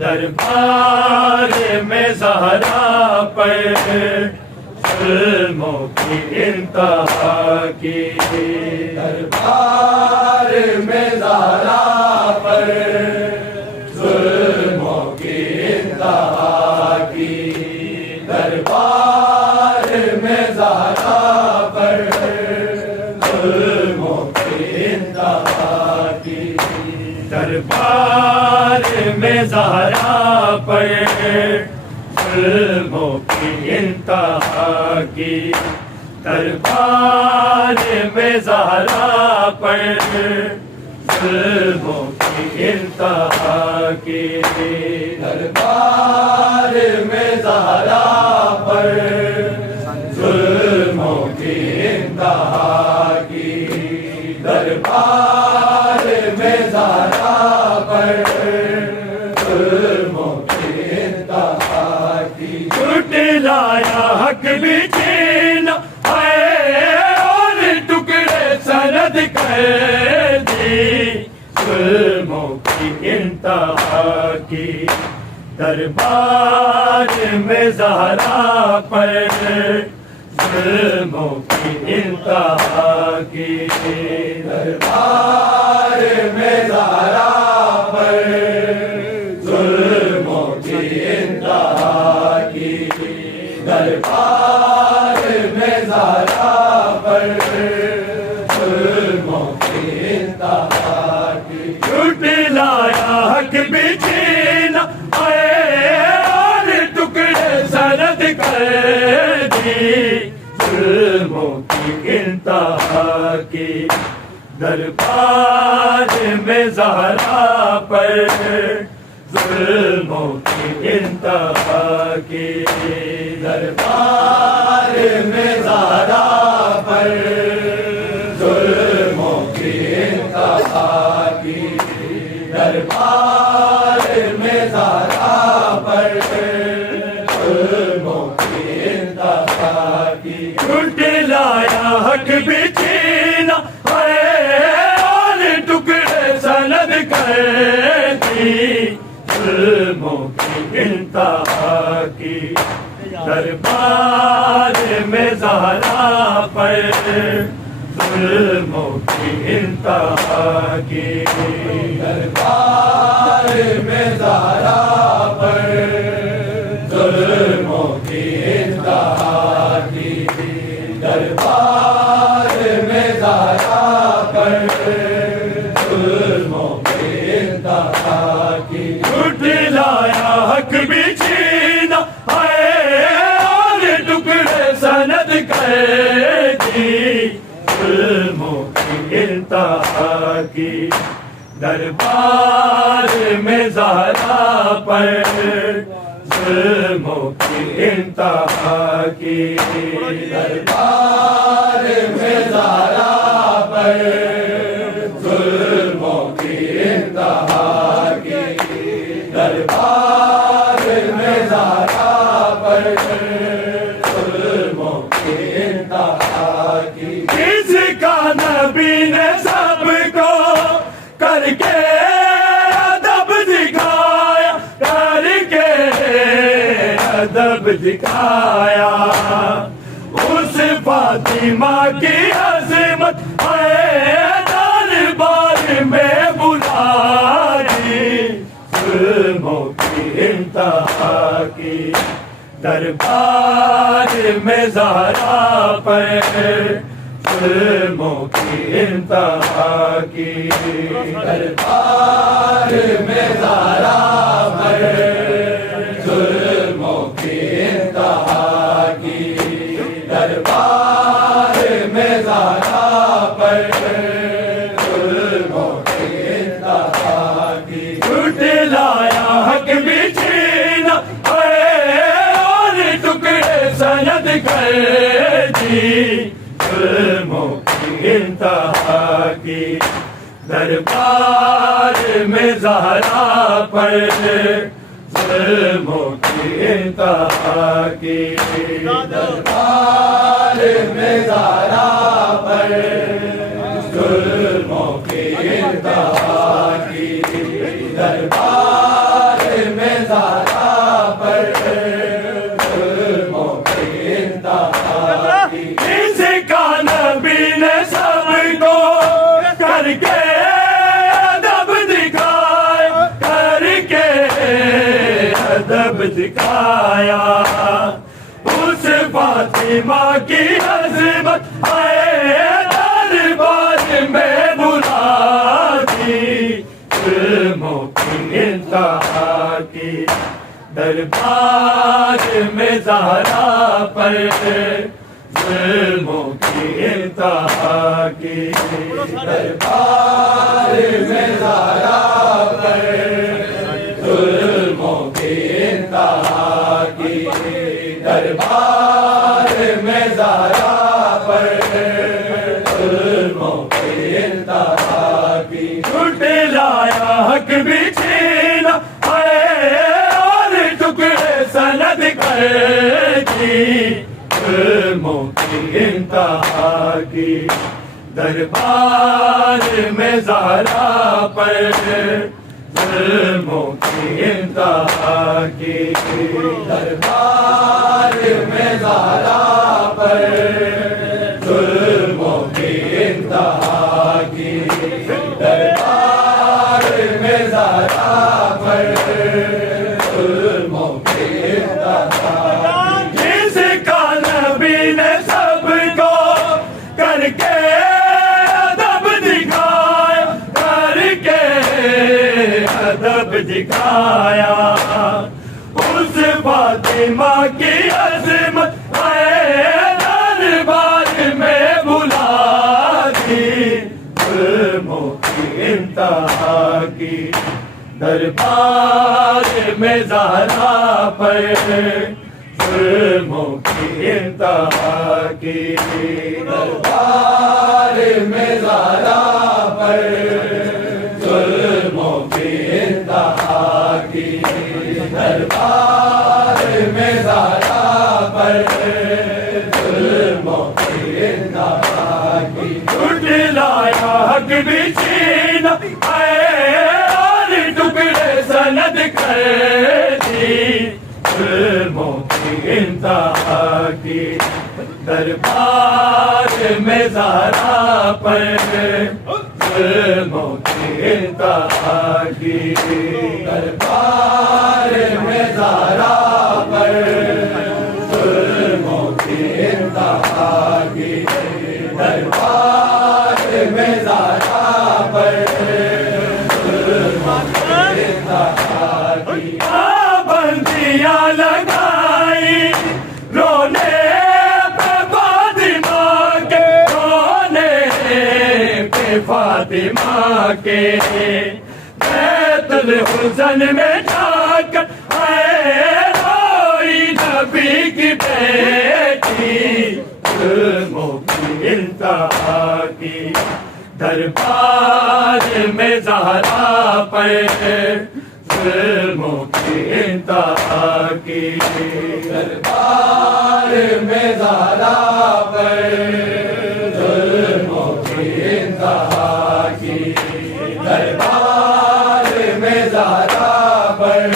دربار میں زہرا پر ظلموں کی انتہا کی، دربار میں زہرا پر ظلموں کی انتہا کی، دربار میں زہرا پر ظلموں کی انتہا کی، دربار میں زہرا پر ظلموں کی انتہا کی، دربار میں زہرا پر ظلموں کی انتہا کی، دربار میں زہرا پر ظلموں کی انتہا کی، دربار میں زہرا پر ظلموں کی انتہا کی، جھٹلایا حق بھی چھینا ہے اور ٹکڑے سند کر دی، ظلموں کی انتہا کی، دربار میں زہرا پر ظلموں کی انتہا کی، دربار میں زہرا پر ظلموں کی انتہا کی، دربار میں زہرا پر ظلموں کی انتہا کی، جھٹلایا حق بھی چھینا اور ٹکڑے سند کر دی، ظلموں کی انتہا کی، دربار میں زہرا پر ظلموں کی انتہا کی، دربار میں زہرا پر ظلموں کی انتہا کی، دربار میں زہرا پر ظلموں کی انتہا کی، جھٹلایا حق بھی چھینا ہے اور ٹکڑے سند کر دی، ظلموں کی انتہا کی، دربار میں زہرا پر ظلموں کی انتہا کی، دربار میں زہرا پر ظلموں کی انتہا کی، دربار میں زہرا پر ظلموں کی انتہا کی، جھٹلایا حق بھی چھینا ہے اور ٹکڑے سند کر دی، ظلموں کی انتہا کی، دربار میں زہرا پر ظلموں کی انتہا کی، دربار میں زہرا پر ظلموں کی انتہا کی، دربار میں زہرا پر ظلموں کی انتہا کی، جس کا نبی نے سب کو کر کے ادب دکھایا، کر کے ادب دکھایا، اس فاطمہ کی عظمت ہے دربار میں بلائی، ظلموں کی انتہا کی، دربار میں زہرا پر ظلموں کی انتہا کی، دربار میں زہرا پر ظلموں کی انتہا کی، دربار میں زہرا پر ظلموں کی انتہا کی، جھٹلایا حق بھی چھینا ہے اور ٹکڑے سند کر دی، ظلموں کی انتہا کی، دربار میں زہرا پر ظلموں کی انتہا کی، دربار میں زہرا پر ظلموں کی انتہا کی، دربار میں دکھایا اس فاطمہ کی عظمت دربار میں بلا دی ظلموں کی انتہا کی دربار میں زہرا پر ظلموں کی انتہا کی دربار میں زہرا پر ظلموں کی انتہا کی دربار میں زہرا پر ظلموں کی انتہا کی جھٹلایا حق بھی چھینا اور ٹکڑے سند کر دی ظلموں کی انتہا کی دربار میں زہرا پر ظلموں کی انتہا کی دربار میں زہرا پر ظلموں کی انتہا کی دربار میں زہرا پر ظلموں کی انتہا جس کا نبی نے سب کو کر کے ادب دکھایا کر کے ادب دکھایا اس فاطمہ کی عظمت دربار میں بلا دی ظلموں کی انتہا کی دربار میں زہرا پر ظلموں کی انتہا کی دربار میں زہرا پر ظلموں کی انتہا کی دربار میں زہرا پر ظلموں کی انتہا کی جھٹلایا حق بھی چھینا اور ٹکڑے سند کر دی ظلموں کی انتہا کی دربار میں زہرا پر ظلموں کی انتہا کی دربار میں زہرا پر ظلموں کی انتہا کی دربار میں زہرا پر ظلموں کی انتہا کی بندیاں لگائی رونے پہ فاطمہ کے رونے پہ فاطمہ کے بیت الحزن میں جا کر روئی نبی کی بیٹی ظلموں کی انتہا کی دربار میں زہرا پر ظلموں کی انتہا کی دربار میں زہرا پر ظلموں کی انتہا کی دربار میں زہرا پر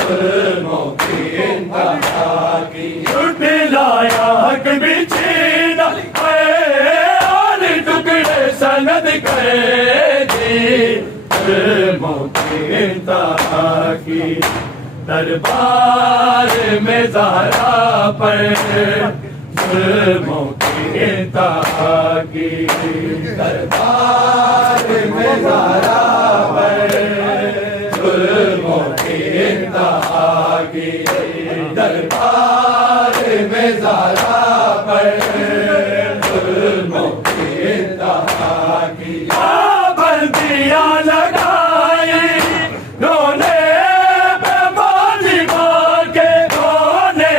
ظلموں کی انتہا کی جھٹلایا حق بھی چھینا اور ٹکڑے سند کر دی ظلموں کی انتہا کی دربار میں زہرا پر ظلموں کی انتہا کی دربار میں زہرا پر ظلموں کی انتہا کی دربار میں زہرا پر ظلموں کی انتہا کی بندیاں لگائی رونے پہ فاطمہ کے رونے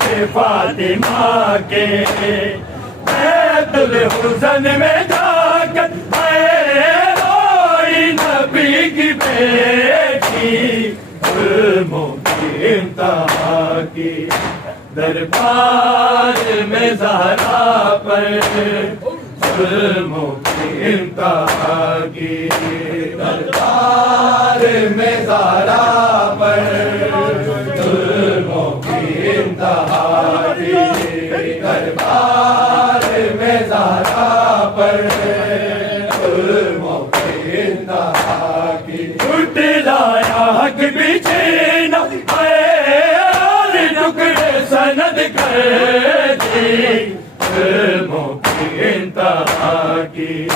پہ فاطمہ کے بیت الحزن میں جا کر روئی نبی کی بیٹی ظلموں کی انتہا کی دربار میں زہرا پر ظلموں کی انتہا کی دربار میں زہرا پر ظلموں کی انتہا کی دربار میں زہرا پر ظلموں کی انتہا کی جھٹلایا حق بھی چھینا دی ظلموں کی انتہا کی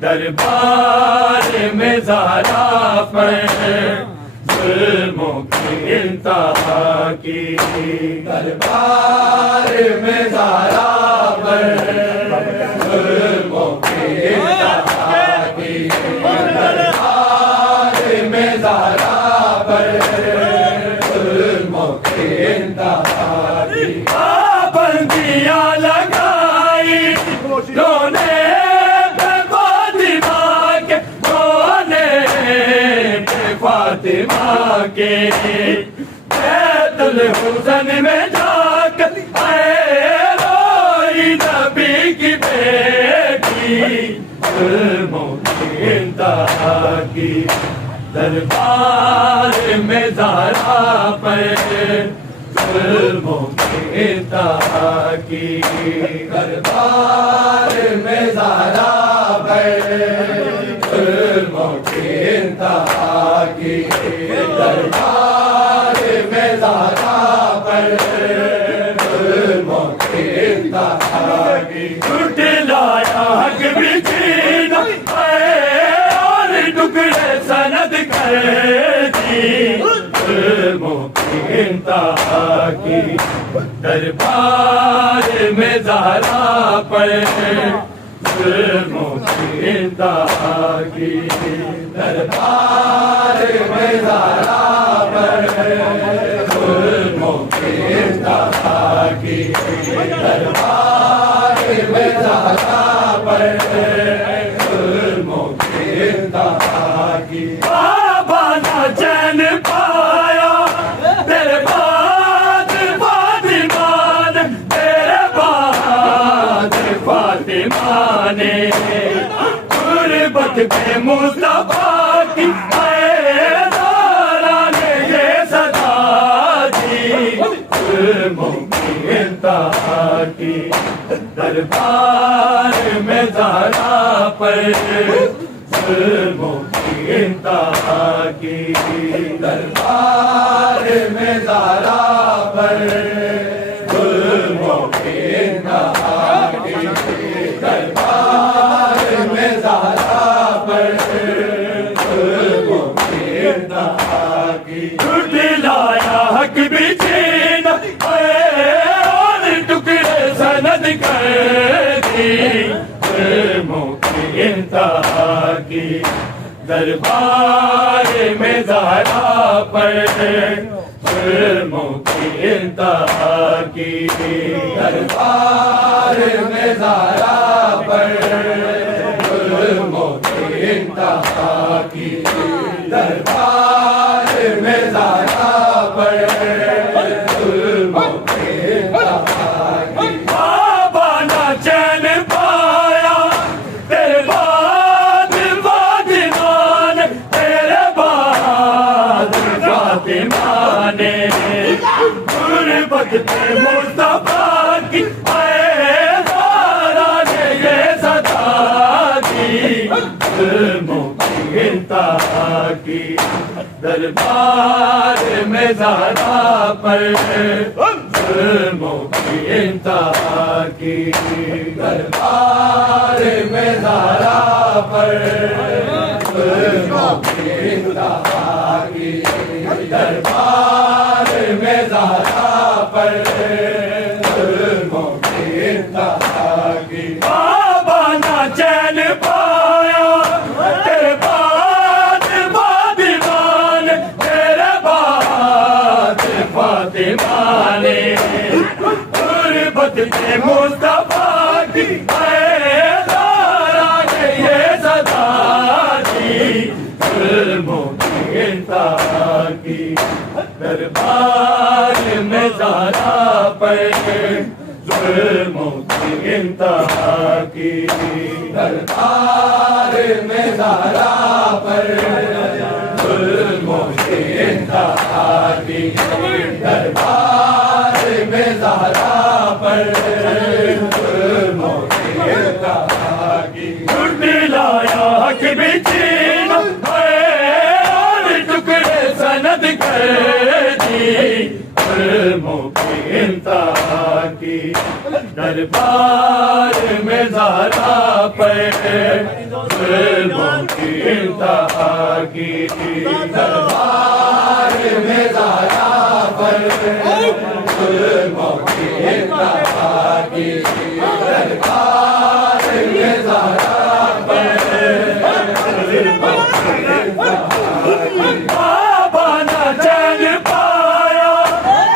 دربار میں زہرا پر ظلموں کی انتہا کی دربار میں زہرا پر ظلموں کی انتہا کی دربار میں زہرا پر ظلموں کی انتہا کی پابندیاں لگائی رونے فاطمہ کے بیت الحسن میں جا کر روئی نبی کی بیٹی ظلموں کی انتہا کی دربار میں زہرا پر ظلموں کی انتہا کی دربار میں زہرا پر ظلموں کی انتہا کی دربار میں زہرا پر ظلموں کی انتہا کی جھٹلایا حق بھی چھینا اور ٹکڑے سند کر دی ظلموں کی انتہا کی دربار میں زہرا پر ظلموں کی انتہا کی دربار میں زہرا پر ظلموں کی انتہا کی دربار میں زہرا پر ظلموں کی انتہا کی بابا نہ چین پایا تیرے بعد فاطمہ نے تیرے بعد فاطمہ نے غربت پہ مصطفیٰ کی زہرا نے یہ صدا دی ظلموں کی انتہا کی دربار میں زہرا پر ظلموں کی انتہا کی دربار میں زہرا پر ظلموں کی انتہا کی دربار میں زہرا پر ظلموں کی انتہا کی جھٹلایا حق بھی چھینا اور ٹکڑے سند کر دی ظلموں کی انتہا کی دربار میں زہرا پر ظلموں کی انتہا کی دربار میں زہرا پر ظلموں کی انتہا کی دربار میں زہرا پر ظلموں کی انتہا کی بابا نہ چین پایا تیرے بعد فاطمہ نے تیرے بعد فاطمہ نے غربت پہ مصطفیٰ کی زہرا نے یہ صدا دی ظلموں کی انتہا کی دربار میں زہرا پر ظلموں کی انتہا کی دربار میں زہرا پر ظلموں کی انتہا کی دربار میں زہرا پر ظلموں کی انتہا کی بابا نہ چین پایا تیرے بعد فاطمہ نے تیرے بعد فاطمہ نے غربت پہ مصطفیٰ کی زہرا نے یہ صدا دی ظلموں کی انتہا کی دربار میں زہرا پر ظلموں کی انتہا کی دربار میں زہرا پر ظلموں کی انتہا کی دربار میں زہرا پر ظلموں کی انتہا کی جھٹلایا حق بھی چھینا اور ٹکڑے سند کر دی ظلموں کی انتہا دربار میں زہرا پر ظلموں کی انتہا کی دربار میں زہرا پر ظلموں کی انتہا کی دربار میں زہرا پر ظلموں کی انتہا کی بابا نہ چین پایا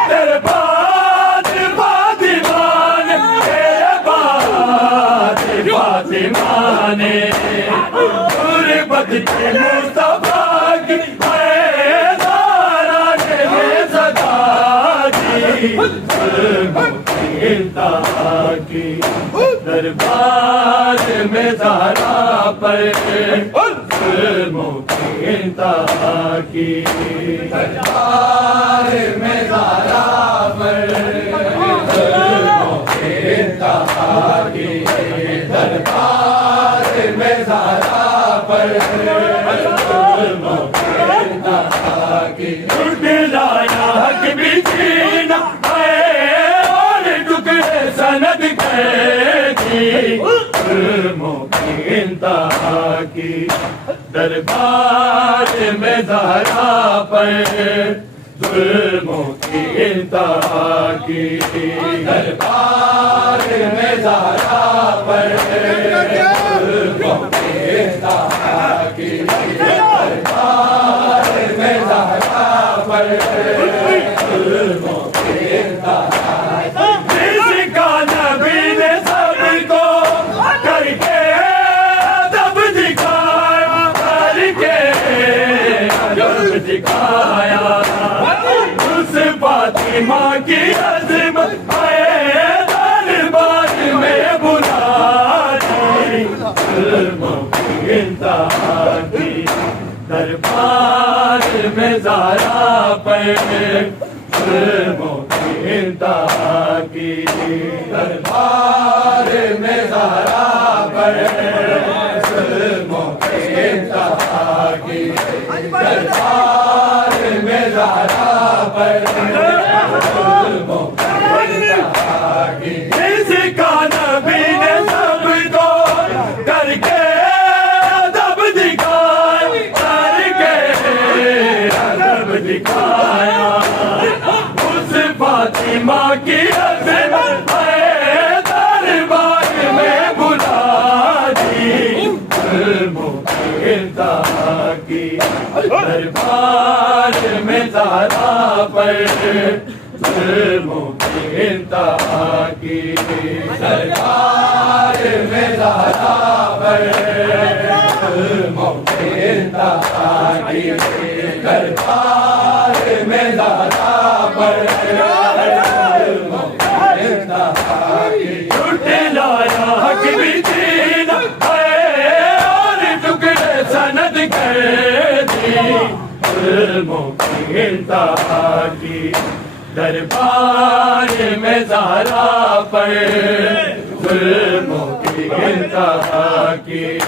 تیرے بعد فاطمہ نے تیرے بعد فاطمہ نے غربت کے مصطفیٰ کی زہرا نے صدا دی ظلموں کی انتہا کی دربار میں زہرا پر ظلموں کی انتہا کی دربار میں زہرا پر ظلموں کی انتہا کی دربار میں زہرا پر ظلموں کی انتہا کی لایا حق بھی جینا ہے اور ٹکڑے سند گئے ظلموں کی انتہا کی دربار میں زہرا پر ظلموں کی انتہا کی دربار میں زہرا پر ظلموں کی انتہا کی دربار میں زہرا پر ظلموں کی انتہا کی جس کا نبی نے سب کو کر کے ادب دکھایا کر کے ادب دکھایا اس فاطمہ کی عظمت دربار میں بلا دی ظلموں کی انتہا کی دربار میں زہرا پر ظلموں کی انتہا کی دربار میں زہرا پر ظلموں کی انتہا کی دربار میں زہرا پر ظلموں کی انتہا کی اس کا نبی نے سب کو کر کے ادب دکھایا کر کے ادب دکھایا اس فاطمہ کی عظمت دربار میں بلا دی ظلموں کی انتہا کی دربار میں زہرا پر ظلموں کی انتہا کی دربار میں زہرا پر ظلموں کی انتہا کی دربار میں زہرا پر ظلموں کی انتہا کی لایا حق بھی جینا ہے اور ٹکڑے سند گئے ظلموں کی انتہا کی دربار میں زہرا پر ظلموں کی انتہا کی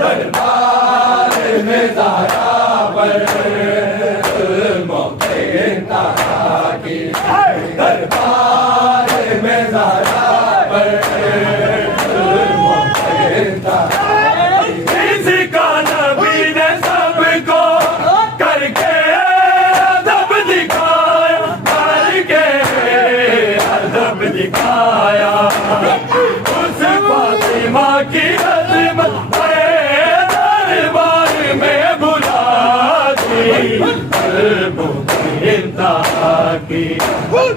دربار میں زہرا پر ظلموں کی انتہا کی دربار میں زہرا پر ظلموں کی انتہا کی اس کا نبی نے سب کو کر کے ادب دکھایا کر کے ادب دکھایا اس فاطمہ کی عظمت دربار میں بلا دی ظلموں کی انتہا کی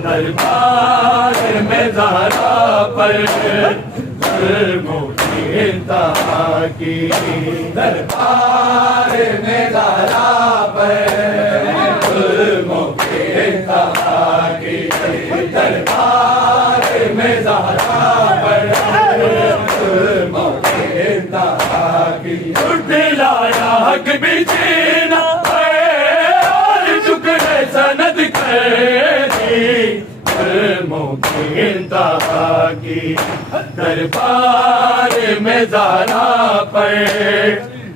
دربار میں زہرا پر ظلموں کی انتہا کی دربار میں زہرا پر ظلموں کی انتہا کی دربار میں زہرا پر ظلموں کی انتہا کی لایا حق بھی جینا ہے اور ٹکڑے سند ظلموں کی انتہا کی دربار میں زہرا پر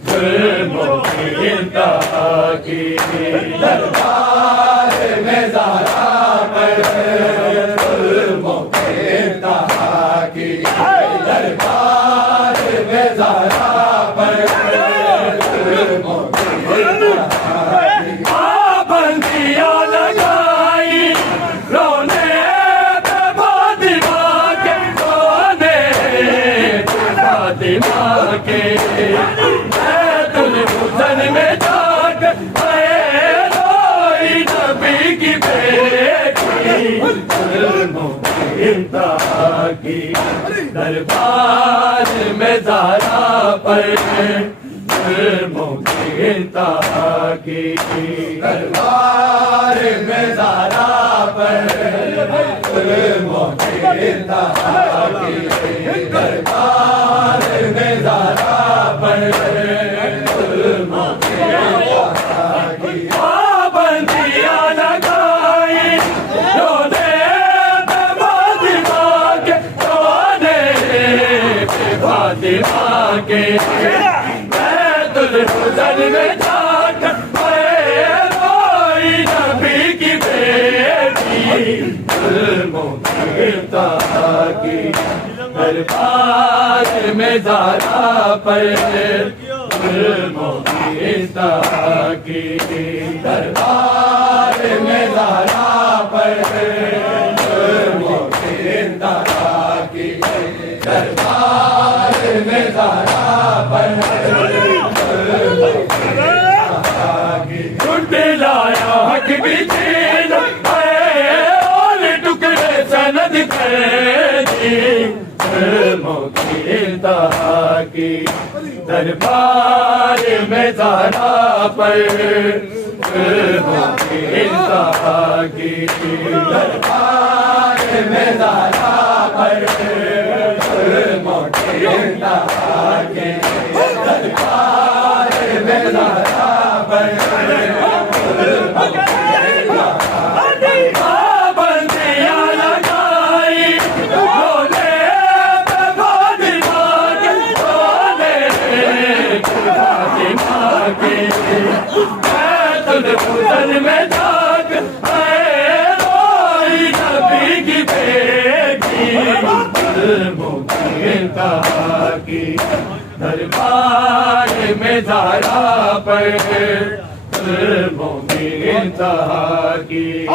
ظلموں کی انتہا کی دربار میں زہرا پر ظلموں کی انتہا ظلموں کی انتہا کی دربار میں زہرا پر ظلموں کی انتہا کی دربار میں زہرا پر ظلموں کی انتہا کی دربار میں زہرا پر ظلموں کی انتہا کی پابندیاں لگائی رونے پہ فاطمہ کے رونے پہ فاطمہ کے بیت الحزن میں جا کر روئی نبی کی بیٹی ظلموں کی انتہا کی دربار میں زہرا پر ظلموں کی انتہا کی دربار میں زہرا پر ظلموں کی انتہا کی دربار میں زہرا پر ظلموں کی انتہا کی لایا حق بھی چین اور ٹکڑے سند کر دی ظلموں کی انتہا کی دربار میں زہرا پر ظلموں کی انتہا کی دربار میں زہرا پر ظلموں کی انتہا کی دربار میں زہرا پر پابندیاں لگائی رونے پہ فاطمہ کے رونے پہ فاطمہ کے بیت الحزن میں جا کر روئی نبی کی بیٹی ظلموں کی انتہا کی دربار میں زہرا پر ظلموں کی انتہا کی